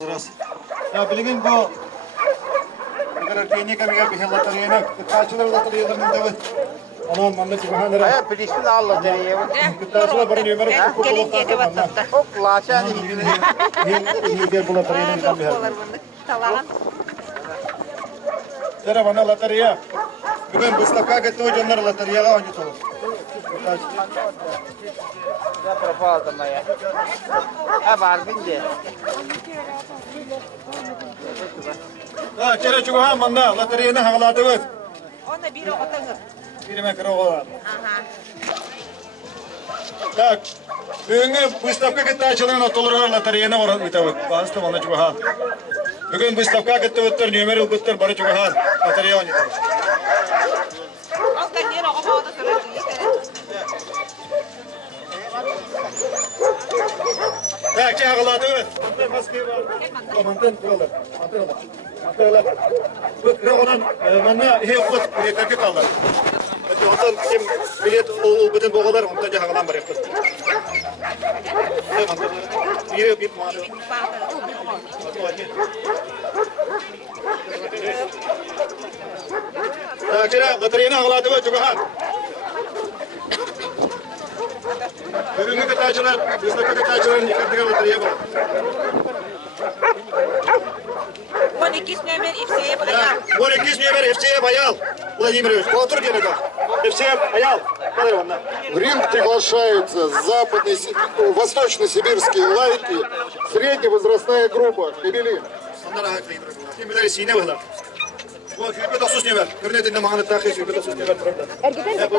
Ya bilgin bu Erkeğini kamiga bir loteriyene kaçlar loteriyalarının da anan manda çıkanlara. Ay bilisini al loteriye. Kaçlar bari numara gelin gece vatandaş. Çok laşani. Bu loteriyenin bir Olur bunu talan. Tera bana loteriya. Bugün Mustafa gitti o canlar loteriyaga oynayacak. Ya propaldım ya. Ha var bindi. Ha kere çıkıyor ha manda loteriyene havalatı var. Ona biri otanır. Birime kere o var. Aha. Tak. Bugün Mustafa gitti açılan otolar loteriyene oran biter. Bastı bana çıkıyor ha. Bugün Mustafa gitti öttür numara öttür bari çıkıyor ha. Loteriya oynayacak. Az kan yere o havada sürüyor. Ya ki havalatı var. Maske var. Mantan kurallar. Mantan. Bu onun manna heyet biletleri kaldı. Ondan kim bilet o bütün boğalar ondan da havalan var yaptı. Bir mağaza. Ya kira loteriyene havalatı var çok ha. Bugünkü kaçalar, Mustafa kaçaların yıkattığı loteriye var. 12 nömer ifseye bayal. 12 numara FC'ye bayal. Владимирович, Батур Геннадий. FC'ye bayal. Kadar onlar. В ринг приглашаются восточно-сибирские лайки, средневозрастная группа, Кабелин. Onlar haklıydı. Kim bilir sine var. Bu hükümet 30 numara. Hürriyet'in de mağanı takip hükümet 30 numara durumda. Ergiden de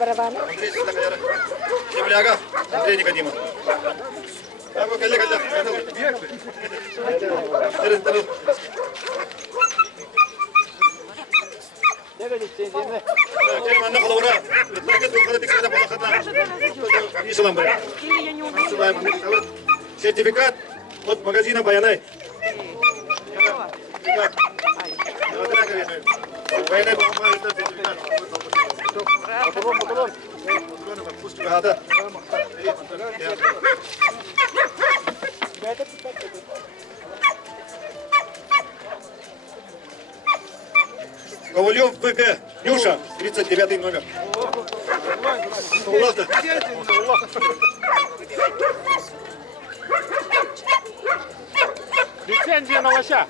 barabanı. Andrei sıra kayara. Kim laga? Andrei Nikadima. Abi kelle. Terus. Ne vereceksin değil mi? Kerim anne kalora. Herkes bu kadar dikkat edin. İyi selam buraya. Sertifikat. Ot magazine bayanay. Bayanay bu sertifikat. Oturun. Pus juga ada. Ковалев ВГ. Нюша, 39 номер. Улах-то. Лицензия на лося.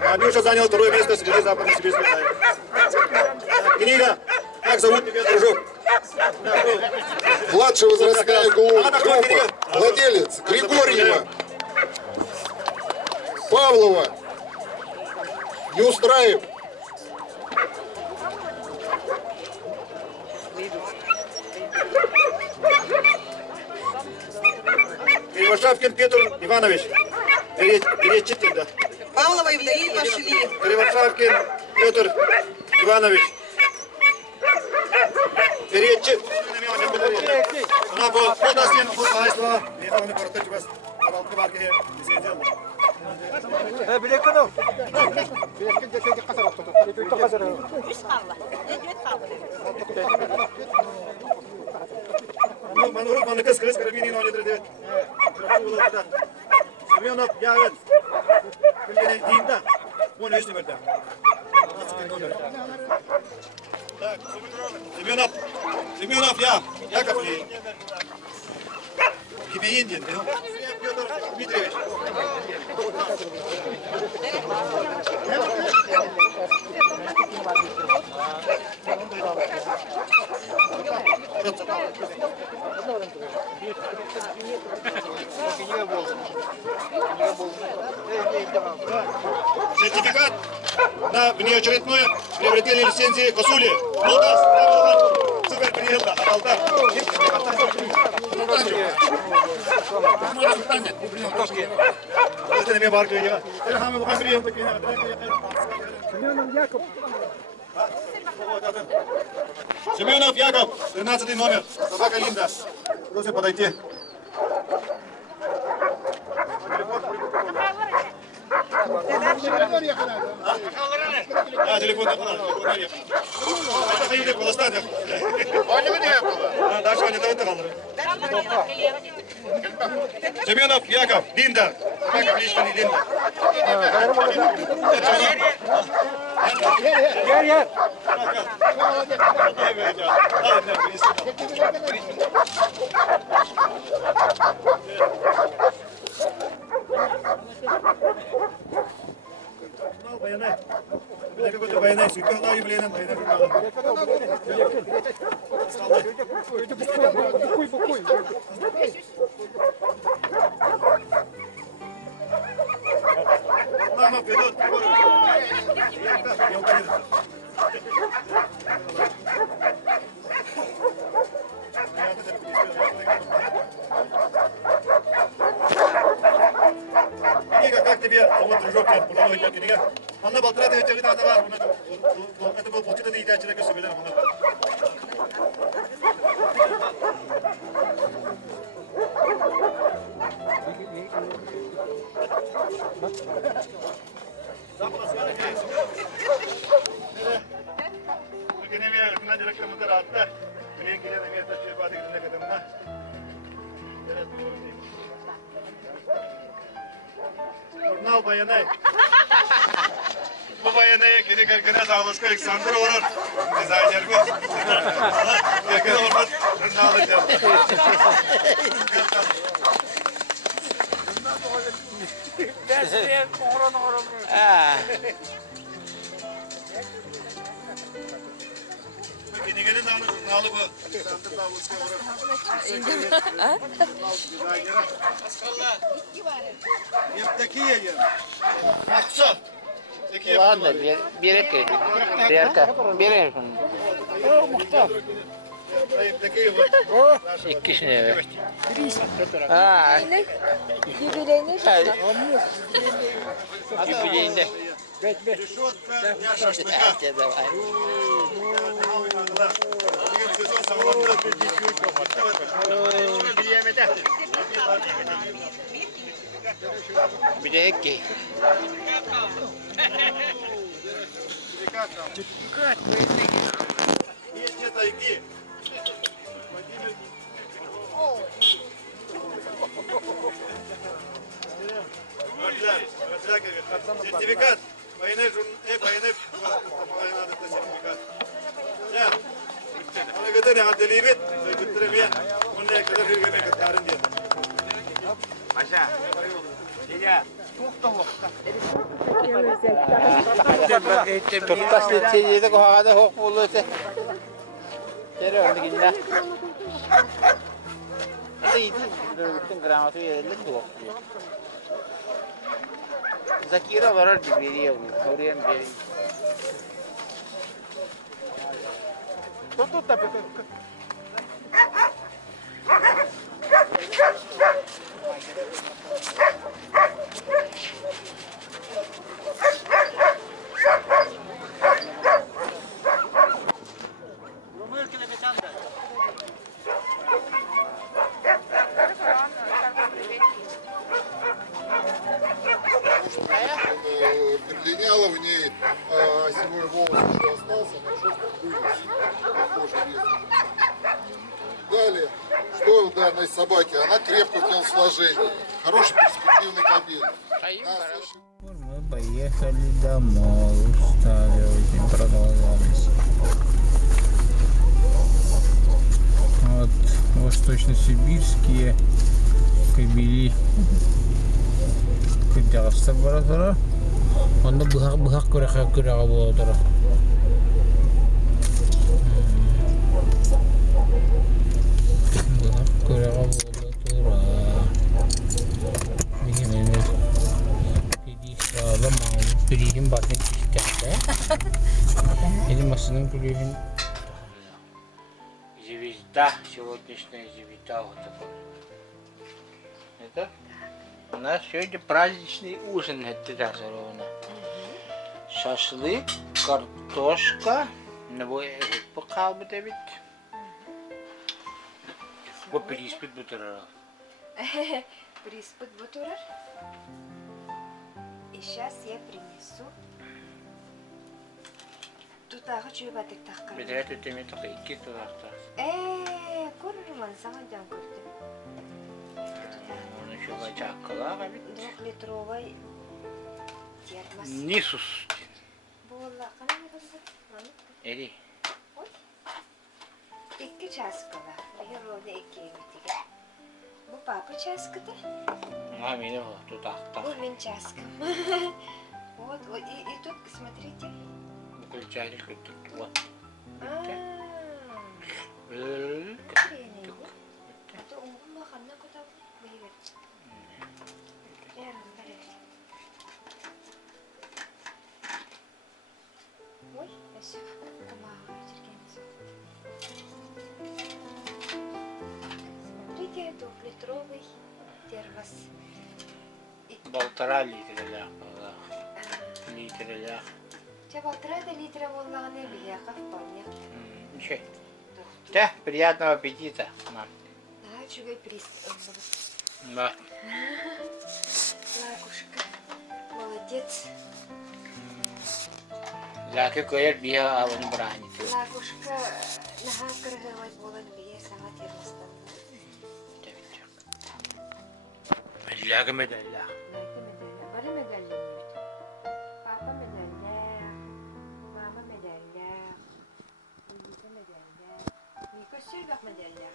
А Нюша занял второе место среди западно-сибирских лайк. Книга. Как зовут тебя, дружок? Младшая возрастная группа, владелец Григорьева, Павлова, не устраивает. Кривошапкин Петр Иванович. Перечислите, да. Павлова Евдокия пошли. Кривошапкин Петр Иванович. Перечислите. Она была фотосъемка, фотоайства. Я вам не коротать вас. Балкы барки сидел. Bilek kadar. Bilek'in deseydi kasar oldu. Bilek'in kasar oldu. Üç kaldı. Evet kaldı. Bana kız karabinin oynadır diye. Semyonov yarın. Kulübüne diyinde. 13 numarada. Так, Семенов я. Яков ли? Тебе Индин, Петр Дмитриевич. Сертификат на внеочередное приобретение лицензии Косули. Молдас, супер приехал, Алдар. Это мне барка я. Семенов Яков, 13 номер, собака Линда. Просим подойти. Ya telefonda falan. Hadi hayırlı kolasta da. Они мне было. Daha şu an ne kalır? Ben Семенов Яков, Линда. Как лично Линда? Какой-то военный, когда явление Мама придет. Как тебе вот дружок половой книга? Она болтра да чего это var. Это был почти да идея человека собирал. Журнал «Баянай». Bu bayanaya kedi kalkana sağlık Alexander olur. Dizayner bu. Yakın olmaz. Jurnalı diyor. Kedigenin de jurnalı bu. Alexander sağlık olur. Dizayner. Askallah. Yaptaki ya. Maçsa. Ладно, бери Берка, бери. İki kişi ne? Ha. Юбилейный Юбилейinde. Bir deeki. Сертификат. Военный сертификат. Ya. Ona kadar ne adalibet, götüremeye. Onunla kadar hürgeme katarın diye. Aşağı. Ya. Tuttas neticede kohada hok bulursa. Tere oldu gilla. İyi. Bütün gramatı yerinde tuhaf. Zakira varar biberiye bu. Korean beri. Tut da Линяла в ней осевой волос еще остался, но шерстка вылез. Похоже, есть. Далее, что у данной собаки? Она крепкого телосложения, хороший перспективный кабин. Мы поехали домой, устали, очень продолжались. Вот восточно-сибирские кабели. Кыдягыстар бара тора. Onda bıhak küreğe boğa tора. Bıhak küreğe boğa tора. Benim emir. Pidi sağlam ağabey. Pidinin batını çizdi. Elim asının kulübün. Звезда, сегодняшняя звезда вот такой. Это у нас сегодня праздничный ужин, это разорвано. Шашлык, картошка, набой покал бы Давид. Вот приспит бутера. Приспыт бутурар. И сейчас я принесу. Тут хочу батик тахкар. Бедре тут теми такой кит туда. Курман сама дям куртим. Тут чаккалаах абит. 2-литровый термос. Нисус. Буолла, қандай қандай? Эри. Икки часкала. Бигер рода икки битиге. Бу папа часката? А, мені о, тут ахта. Бу мен часкам. Вот, и тут, смотрите. Выключатель тут. Вот. Хреней. А то умма ханна куда выиграть. Рядом, порядок. Ой, спасибо. Помогаю, Сергей. Смотрите, 2-литровый термос. Полтора литра, да. Литра. Те 1,5 литра волланы бияка вполне. Ничего. Да, приятного аппетита, мам. Да, чугай приз. Да. Лакушка. Молодец. Лаки коер бия аван бранит. Лакушка нахакрыгывать болан бия сама термостан. Ляга медалля. Бары медалья. Папа медалья. Мама медалья. Лиза медалья. Ника Сильвах медалья.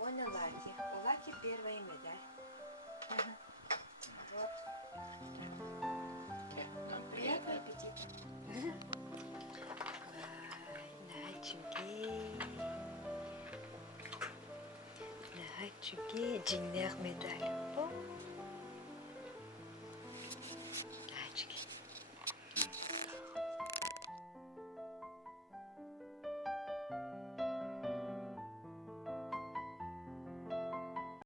Он и Лаки. У Лаки первая медаль. Вот. Приятного аппетита. Начуги. Джиннер медаль.